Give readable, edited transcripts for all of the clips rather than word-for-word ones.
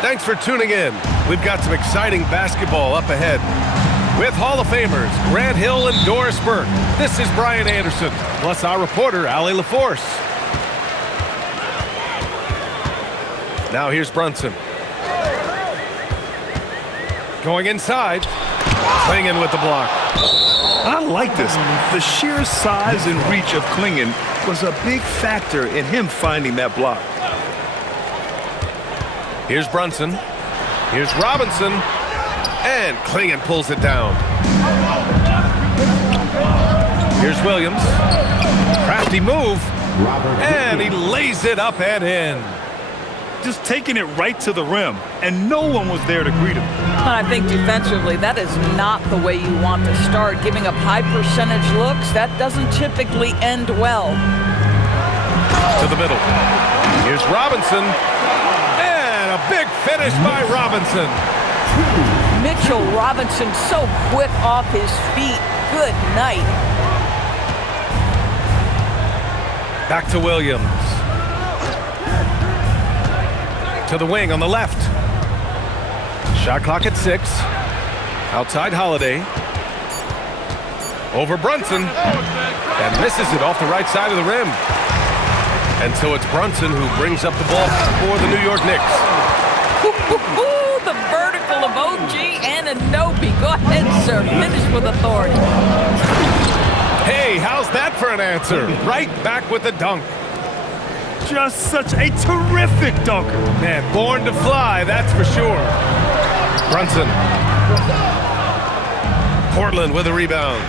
Thanks for tuning in. We've got some exciting basketball up ahead. With Hall of Famers Grant Hill and Doris Burke, this is Brian Anderson, plus our reporter, Allie LaForce. Now here's Brunson. Going inside, Klingon with the block. I like this. The sheer size and reach of Klingon was a big factor in him finding that block. Here's Brunson. Here's Robinson. And Klingon pulls it down. Here's Williams. Crafty move. And he lays it up and in. Just taking it right to the rim, and no one was there to greet him. I think defensively, that is not the way you want to start. Giving up high percentage looks, that doesn't typically end well. To the middle. Here's Robinson. And a big finish by Robinson. Mitchell Robinson so quick off his feet. Good night. Back to Williams. To the wing on the left. Shot clock at 6. Outside Holiday. Over Brunson. And misses it off the right side of the rim. And so it's Brunson who brings up the ball for the New York Knicks. The vertical of OG and Anobi. Go ahead, sir. Finish with authority. Hey, how's that for an answer? Right back with the dunk. Just such a terrific dunker. Man, born to fly, that's for sure. Brunson. Portland with a rebound.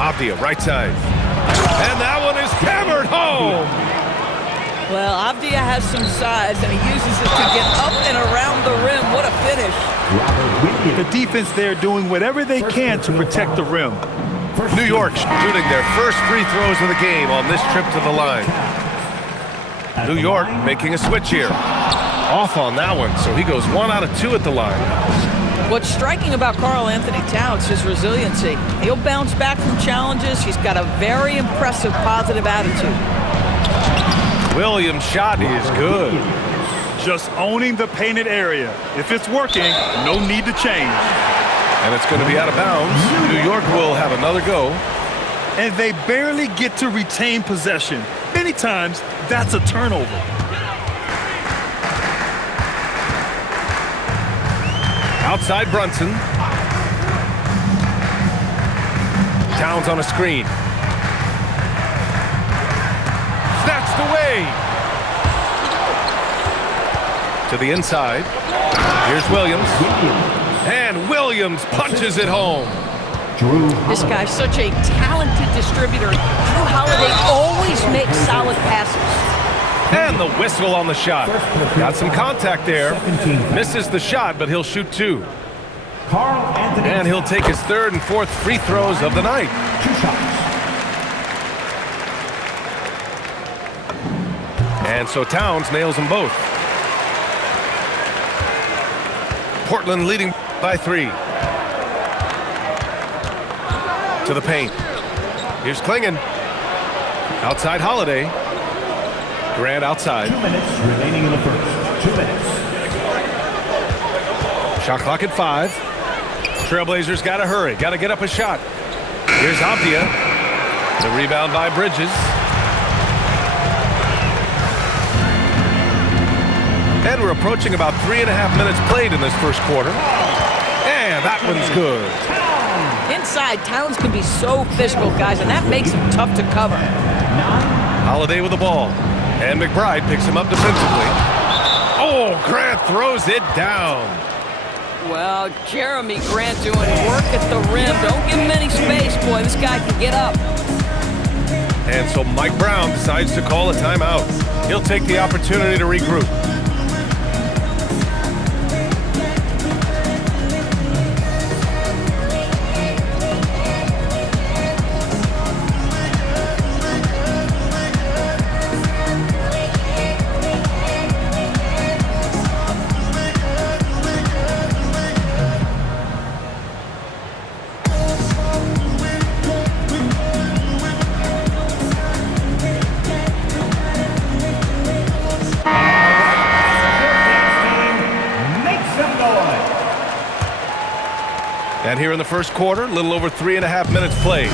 Avdia, right side. And that one is hammered home. Well, Avdia has some size, and he uses it to get up and around the rim. What a finish. The defense there doing whatever they can to protect the rim. New York shooting their first free throws of the game on this trip to the line. New York making a switch here. Off on that one, so he goes 1 out of 2 at the line. What's striking about Karl Anthony Towns is his resiliency. He'll bounce back from challenges. He's got a very impressive positive attitude. Williams' shot is good. Just owning the painted area. If it's working, no need to change. And it's going to be out of bounds. New York will have another go. And they barely get to retain possession. Many times, that's a turnover. Outside Brunson. Towns on a screen. Snatched away. To the inside. Here's Williams. And Williams punches it home. This guy's such a talented distributor. Drew Holiday always makes solid passes. And the whistle on the shot. Got some contact there. Misses the shot, but he'll shoot 2. And he'll take his 3rd and 4th free throws of the night. 2 shots. And so Towns nails them both. Portland leading by 3. To the paint. Here's Klingon. Outside Holiday. Grant outside. 2 minutes remaining in the first. 2 minutes. Shot clock at 5. Trailblazers got to hurry. Got to get up a shot. Here's Avdia. The rebound by Bridges. And we're approaching about 3.5 minutes played in this first quarter. And that one's good. Inside, Towns can be so physical, guys, and that makes him tough to cover. Holiday with the ball. And McBride picks him up defensively. Oh, Grant throws it down. Well, Jeremy Grant doing work at the rim. Don't give him any space, boy. This guy can get up. And so Mike Brown decides to call a timeout. He'll take the opportunity to regroup. And here in the first quarter, a little over 3.5 minutes played.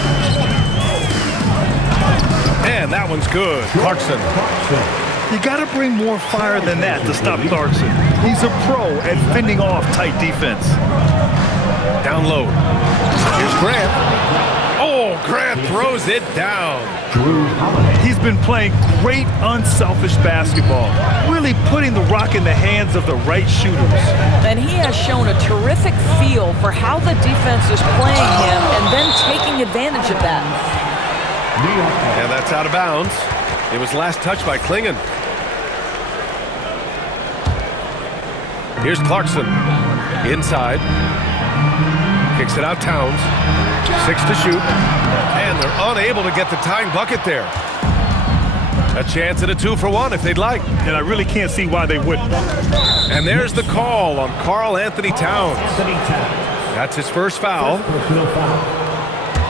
And that one's good. Clarkson. You got to bring more fire than that to stop Clarkson. He's a pro at fending off tight defense. Down low. Here's Grant. Oh, Grant throws it down. He's been playing great, unselfish basketball, really putting the rock in the hands of the right shooters. And he has shown a terrific feel for how the defense is playing him and then taking advantage of that. And that's out of bounds. It was last touched by Klingon. Here's Clarkson. Inside. Kicks it out Towns. 6 to shoot. And they're unable to get the tying bucket there. A chance at a 2-for-1 if they'd like. And I really can't see why they wouldn't. And there's the call on Karl Anthony Towns. That's his first foul.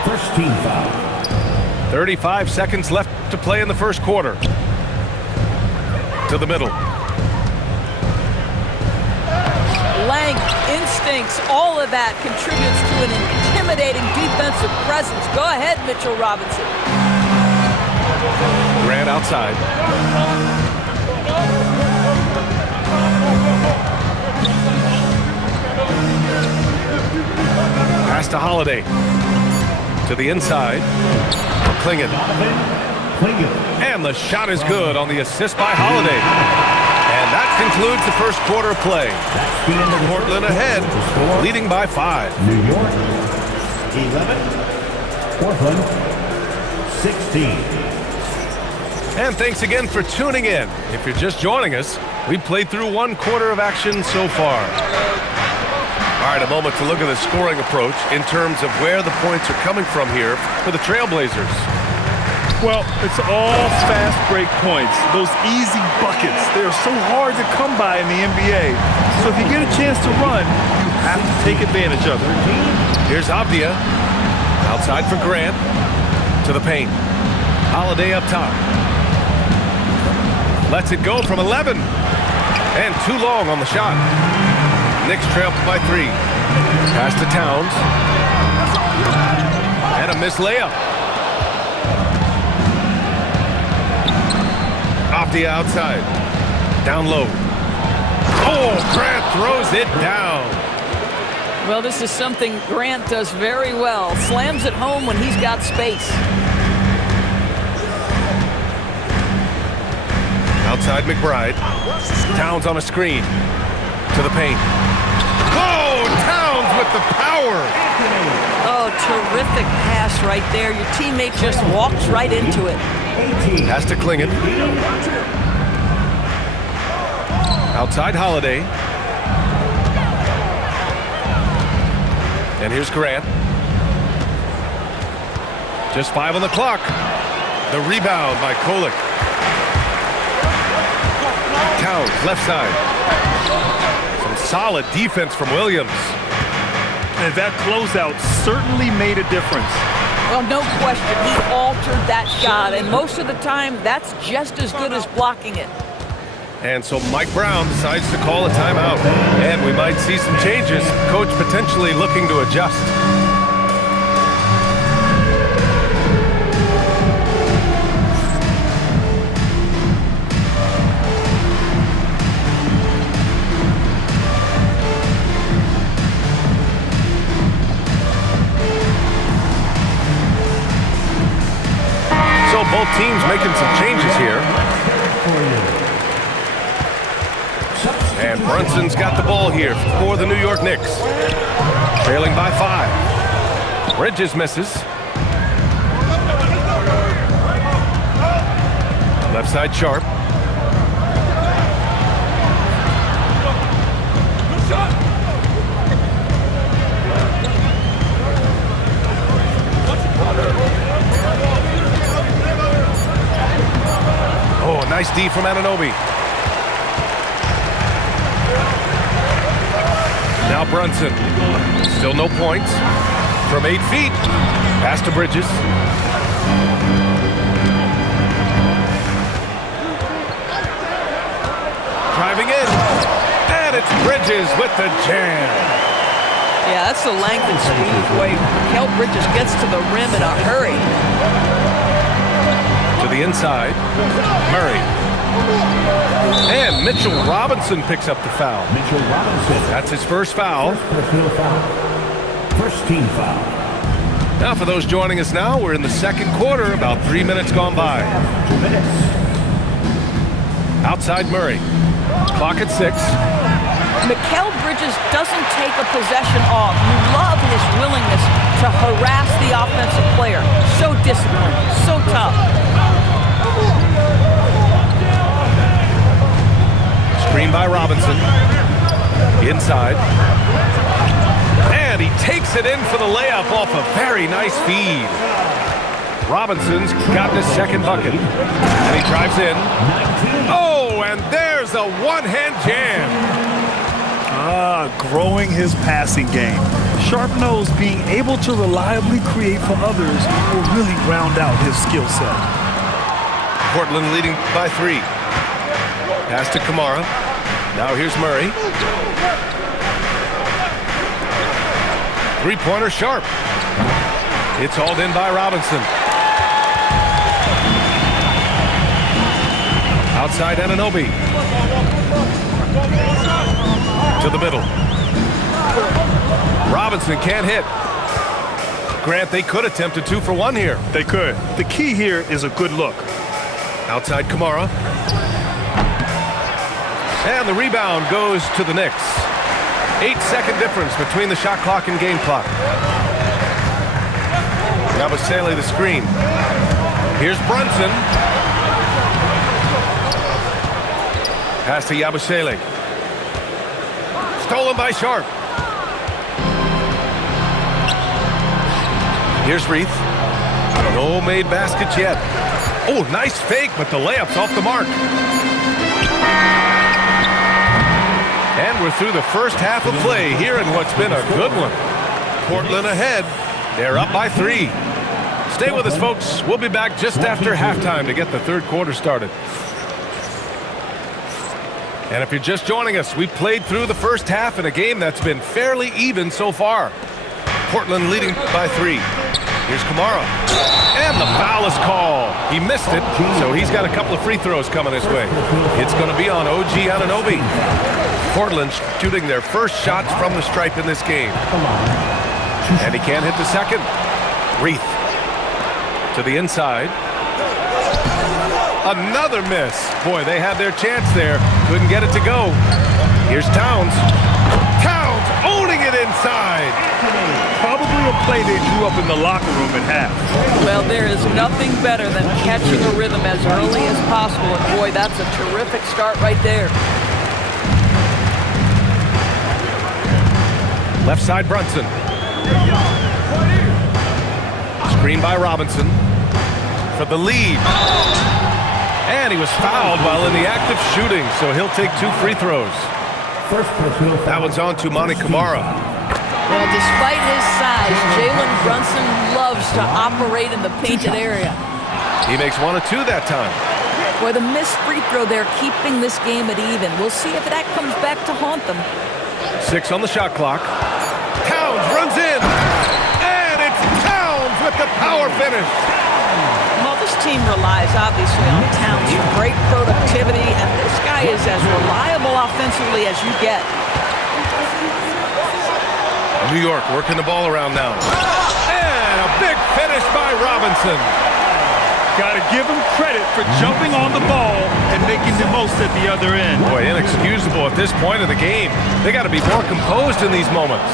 First team foul. 35 seconds left to play in the first quarter. To the middle. Length, instincts, all of that contributes to an intimidating defensive presence. Go ahead, Mitchell Robinson. Grant outside. Pass to Holiday. To the inside. Klingon. And the shot is good on the assist by Holiday. And that concludes the first quarter of play. Portland ahead, leading by 5. New York, 11. Portland, 16. And thanks again for tuning in. If you're just joining us, we played through 1 quarter of action so far. All right, a moment to look at the scoring approach in terms of where the points are coming from here for the Trailblazers. Well, it's all fast break points. Those easy buckets. They're so hard to come by in the NBA. So if you get a chance to run, you have to take advantage of it. Here's Avdia. Outside for Grant. To the paint. Holiday up top. Lets it go from 11. And too long on the shot. Knicks trail by 3. Pass to Towns. And a missed layup. Off the outside. Down low. Oh, Grant throws it down. Well, this is something Grant does very well. Slams it home when he's got space. Outside McBride. Towns on a screen. To the paint. Oh, Towns with the power. Oh, terrific pass right there. Your teammate just walks right into it. Pass to Klingon. Outside Holiday. And here's Grant. Just 5 on the clock. The rebound by Kolek. Towns, left side. Some solid defense from Williams. And that closeout certainly made a difference. Well, no question, he altered that shot, and most of the time, that's just as good as blocking it. And so Mike Brown decides to call a timeout. And we might see some changes. Coach potentially looking to adjust. Both teams making some changes here. And Brunson's got the ball here for the New York Knicks. Trailing by 5. Bridges misses. Left side Sharp. Oh, nice D from Anunoby. Now Brunson. Still no points. From 8 feet. Pass to Bridges. Driving in. And it's Bridges with the jam. Yeah, that's the length and speed. Boy, Mikal Bridges gets to the rim in a hurry. To the inside, Murray. And Mitchell Robinson picks up the foul. Mitchell Robinson. That's his first foul. First personal foul. First team foul. Now for those joining us now, we're in the second quarter, about 3 minutes gone by. 2 minutes. Outside Murray. Clock at 6. Mikal Bridges doesn't take a possession off. You love his willingness to harass the offensive player. So disciplined, so tough. Screen by Robinson. Inside. And he takes it in for the layup off a very nice feed. Robinson's gotten his second bucket. And he drives in. Oh, and there's a one-hand jam. Growing his passing game. Sharp knows being able to reliably create for others will really round out his skill set. Portland leading by 3. Pass to Kamara. Now here's Murray. Three-pointer Sharp. It's hauled in by Robinson. Outside Anunoby. To the middle. Robinson can't hit. Grant, they could attempt a 2 for 1 here. They could. The key here is a good look. Outside Kamara. And the rebound goes to the Knicks. 8-second difference between the shot clock and game clock. Yabusele the screen. Here's Brunson. Pass to Yabusele. Stolen by Sharp. Here's Reith. No made baskets yet. Oh, nice fake, but the layup's off the mark. And we're through the first half of play here in what's been a good one. Portland ahead. They're up by 3. Stay with us, folks. We'll be back just after halftime to get the third quarter started. And if you're just joining us, we played through the first half in a game that's been fairly even so far. Portland leading by 3. Here's Kamara. And the foul is called. He missed it, so he's got a couple of free throws coming his way. It's going to be on OG Anunoby. Portland shooting their first shots from the stripe in this game. And he can't hit the second. Reith to the inside. Another miss. Boy, they had their chance there. Couldn't get it to go. Here's Towns. Towns owning it inside. Probably a play they drew up in the locker room at half. Well, there is nothing better than catching a rhythm as early as possible. And boy, that's a terrific start right there. Left side Brunson. Screen by Robinson for the lead. And he was fouled while in the act of shooting, so he'll take 2 free throws. That one's on to Monty Kamara. Well, despite his size, Jalen Brunson loves to operate in the painted area. He makes 1 of 2 that time. Boy, the missed free throw there keeping this game at even. We'll see if that comes back to haunt them. 6 on the shot clock. Towns runs in. And it's Towns with the power finish. Well, this team relies obviously on Towns for great productivity, and this guy is as reliable offensively as you get. New York working the ball around now. And a big finish by Robinson. Got to give him credit for jumping on the ball and making the most at the other end. Boy, inexcusable at this point of the game. They got to be more composed in these moments.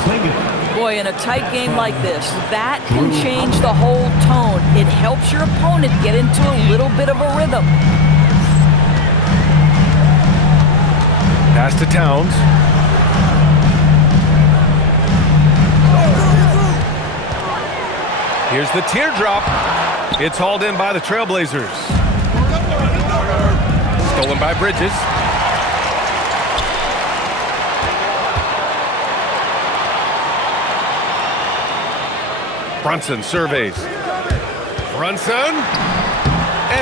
Boy, in a tight game like this, that can change the whole tone. It helps your opponent get into a little bit of a rhythm. Pass to Towns. Here's the teardrop. It's hauled in by the Trailblazers. Stolen by Bridges. Brunson surveys. Brunson.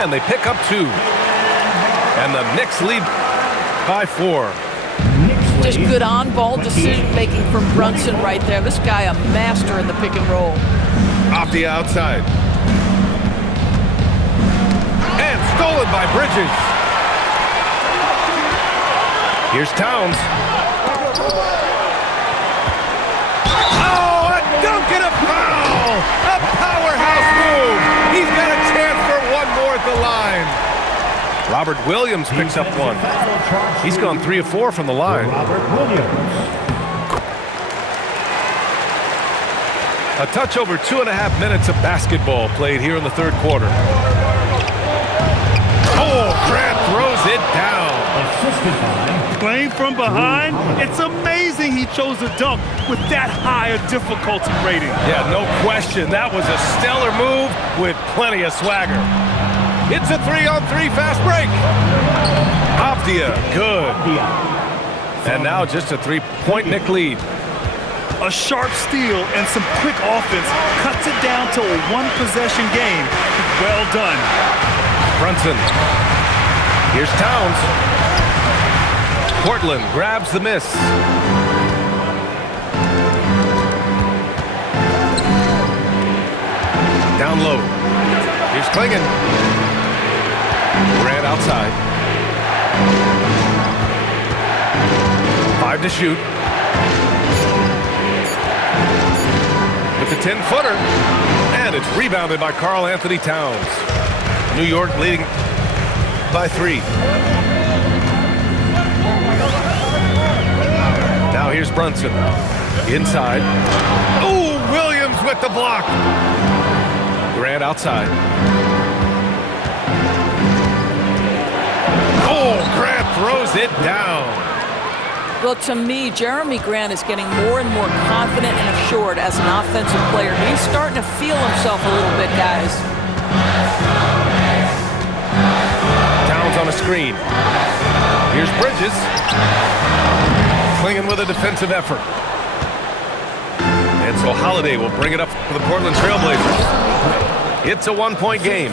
And they pick up 2. And the Knicks lead by 4. Knicks Just good on-ball decision-making from Brunson right there. This guy a master in the pick and roll. Off the outside. And stolen by Bridges. Here's Towns. Oh, a dunk and a foul! A powerhouse move! He's got a chance for one more at the line. Robert Williams picks up one. He's gone 3 of 4 from the line. Robert Williams. A touch over 2.5 minutes of basketball played here in the third quarter. Oh, Grant throws it down. Assisted by Playing from behind, it's amazing he chose a dunk with that high a difficulty rating. Yeah, no question. That was a stellar move with plenty of swagger. It's a 3-on-3 fast break. Avdia, good. And now just a 3-point Knick lead. A sharp steal and some quick offense cuts it down to a one-possession game. Well done. Brunson. Here's Towns. Portland grabs the miss. Down low. Here's Klingon. Grant outside. 5 to shoot. With the 10-footer. And it's rebounded by Karl Anthony Towns. New York leading by 3. Now here's Brunson. Inside. Oh, Williams with the block. Grant outside. Oh, Grant throws it down. Well, to me, Jeremy Grant is getting more and more confident and assured as an offensive player. He's starting to feel himself a little bit, guys. Towns on a screen. Here's Bridges. Klingon with a defensive effort. And so Holiday will bring it up for the Portland Trailblazers. It's a 1-point game.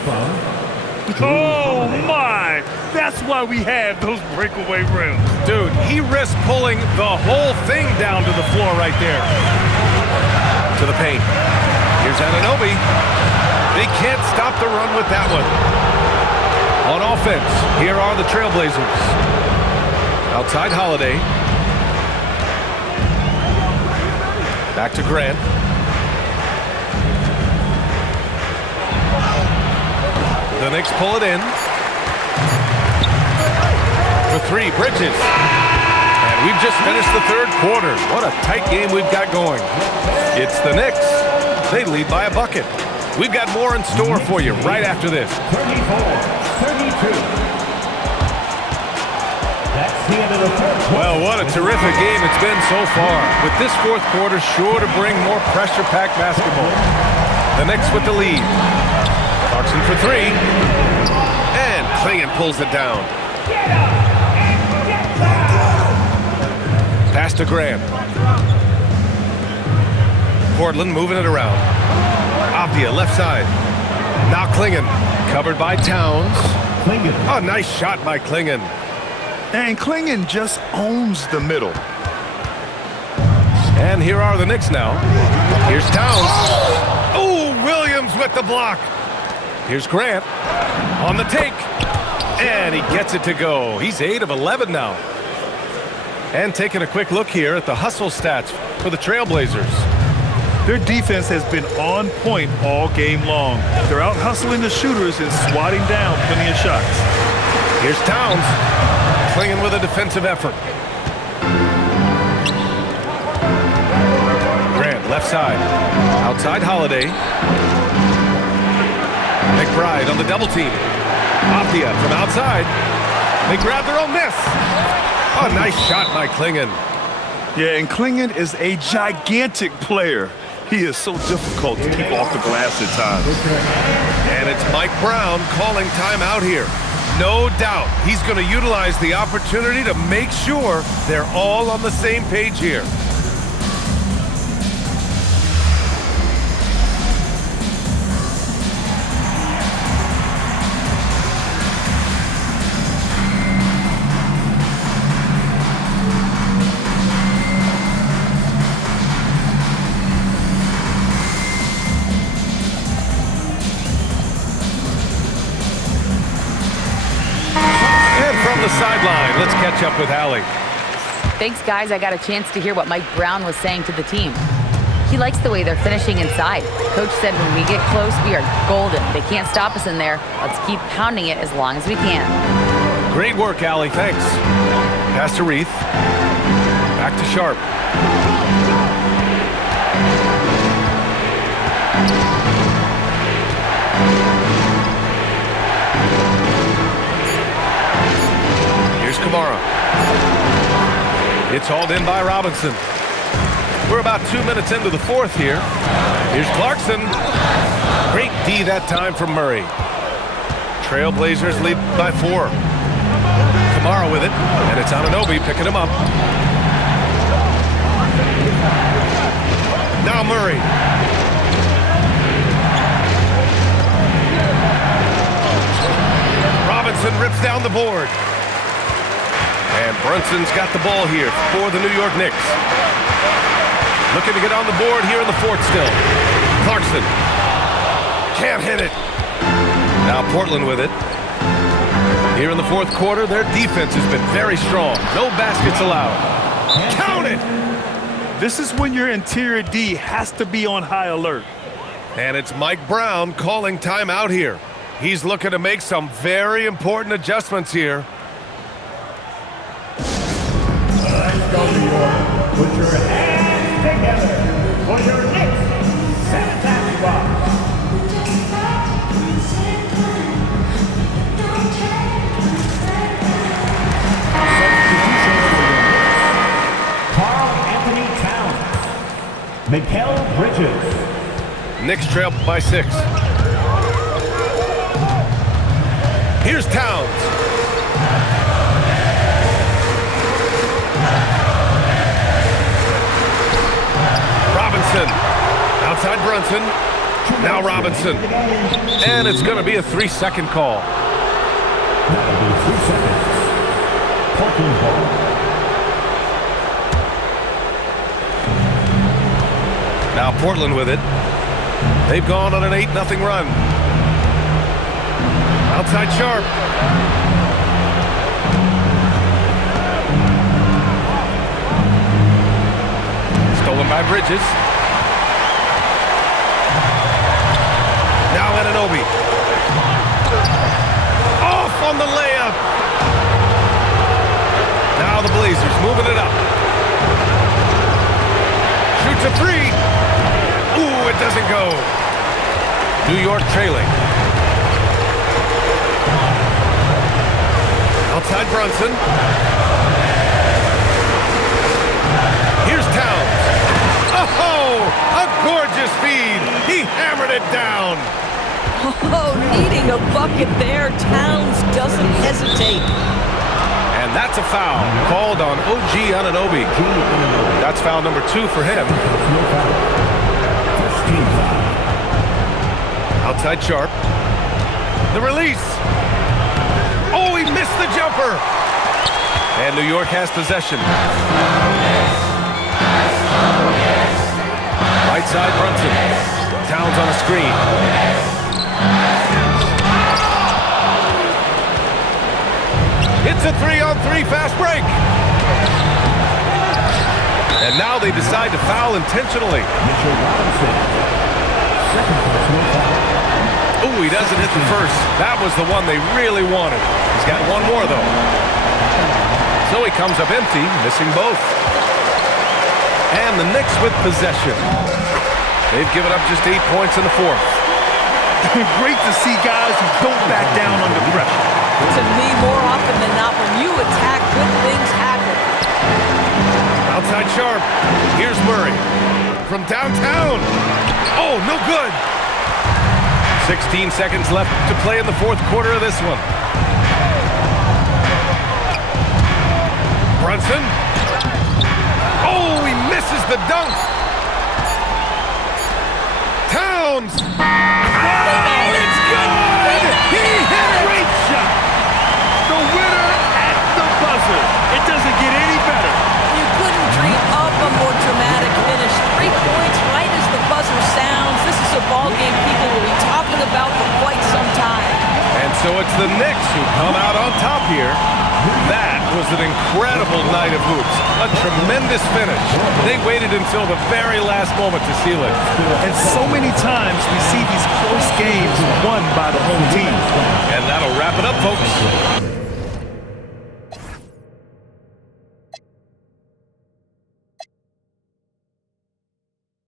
Oh, my! That's why we have those breakaway rims. Dude, he risked pulling the whole thing down to the floor right there. To the paint. Here's Anunoby. They can't stop the run with that one. On offense, here are the Trailblazers. Outside Holiday. Back to Grant. The Knicks pull it in. For 3, Bridges. And we've just finished the third quarter. What a tight game we've got going. It's the Knicks. They lead by a bucket. We've got more in store for you right after this. 34-32. That's the end of the third quarter. Well, what a terrific game it's been so far. With this fourth quarter sure to bring more pressure-packed basketball. The Knicks with the lead. Clarkson for 3. And Klingon pulls it down. Pass to Grant. Portland moving it around. Avdia left side. Now Klingon. Covered by Towns. A nice shot by Klingon. And Klingon just owns the middle. And here are the Knicks now. Here's Towns. Oh, Williams with the block. Here's Grant on the take. And he gets it to go. He's 8 of 11 now. And taking a quick look here at the hustle stats for the Trailblazers. Their defense has been on point all game long. They're out hustling the shooters and swatting down plenty of shots. Here's Towns. Klingon with a defensive effort. Grant left side. Outside Holiday. McBride on the double team. Avdia from outside. They grab their own miss. Oh, nice shot by Klingon. Yeah, and Klingon is a gigantic player. He is so difficult to keep off the glass at times. And it's Mike Brown calling timeout here. No doubt he's going to utilize the opportunity to make sure they're all on the same page here. catch up with Allie. Thanks, guys. I got a chance to hear what Mike Brown was saying to the team. He likes the way they're finishing inside. Coach said when we get close, we are golden. They can't stop us in there. Let's keep pounding it as long as we can. Great work, Allie. Thanks. Pass to Reith. Back to Sharp. Here's Kamara. It's hauled in by Robinson. We're about 2 minutes into the fourth here. Here's Clarkson. Great D that time from Murray. Trailblazers lead by 4. Kamara with it, and it's Anunoby picking him up. Now Murray. Robinson rips down the board. And Brunson's got the ball here for the New York Knicks. Looking to get on the board here in the fourth still. Clarkson. Can't hit it. Now Portland with it. Here in the fourth quarter, their defense has been very strong. No baskets allowed. Count it! This is when your interior D has to be on high alert. And it's Mike Brown calling timeout here. He's looking to make some very important adjustments here. Let's go, New York. Put your hands together for your Knicks. 7-time spot. Mikal Bridges. Knicks trail by 6. Here's Towns. Robinson. Outside Brunson. Now Robinson. And it's going to be a 3-second call. That'll be 3 seconds. Portland ball. Now Portland with it. They've gone on an 8-0 run. Outside Sharp. Stolen by Bridges. Now Anunoby. Off on the layup. Now the Blazers moving it up. Shoots a 3. Ooh, it doesn't go. New York trailing. Outside Brunson. Here's Towns. Oh, a gorgeous feed. He hammered it down. Oh, needing a bucket there. Towns doesn't hesitate. And that's a foul called on OG Anunoby. That's foul number 2 for him. Outside Sharp. The release. Oh, he missed the jumper. And New York has possession. Right side Brunson. Towns on a screen. It's a 3-on-3 fast break. And now they decide to foul intentionally. Ooh, he doesn't hit the first. That was the one they really wanted. He's got one more, though. So he comes up empty, missing both. And the Knicks with possession. They've given up just 8 points in the fourth. Great to see guys who don't back down under pressure. To me, more often than not, when you attack, good things happen. Outside Sharp. Here's Murray. From downtown. Oh, no good. 16 seconds left to play in the fourth quarter of this one. Brunson. Oh, he misses the dunk. Towns. Oh, it's good. He hit it. Great shot. The winner at the buzzer. It doesn't get any better. You couldn't dream up a more dramatic finish. 3 points right as the buzzer sounds. This is a ball game people will be talking about for quite some time. And so it's the Knicks who come out on top here. That was an incredible night of hoops. A tremendous finish. They waited until the very last moment to seal it. And so many times we see these close games won by the home team. And that'll wrap it up, folks.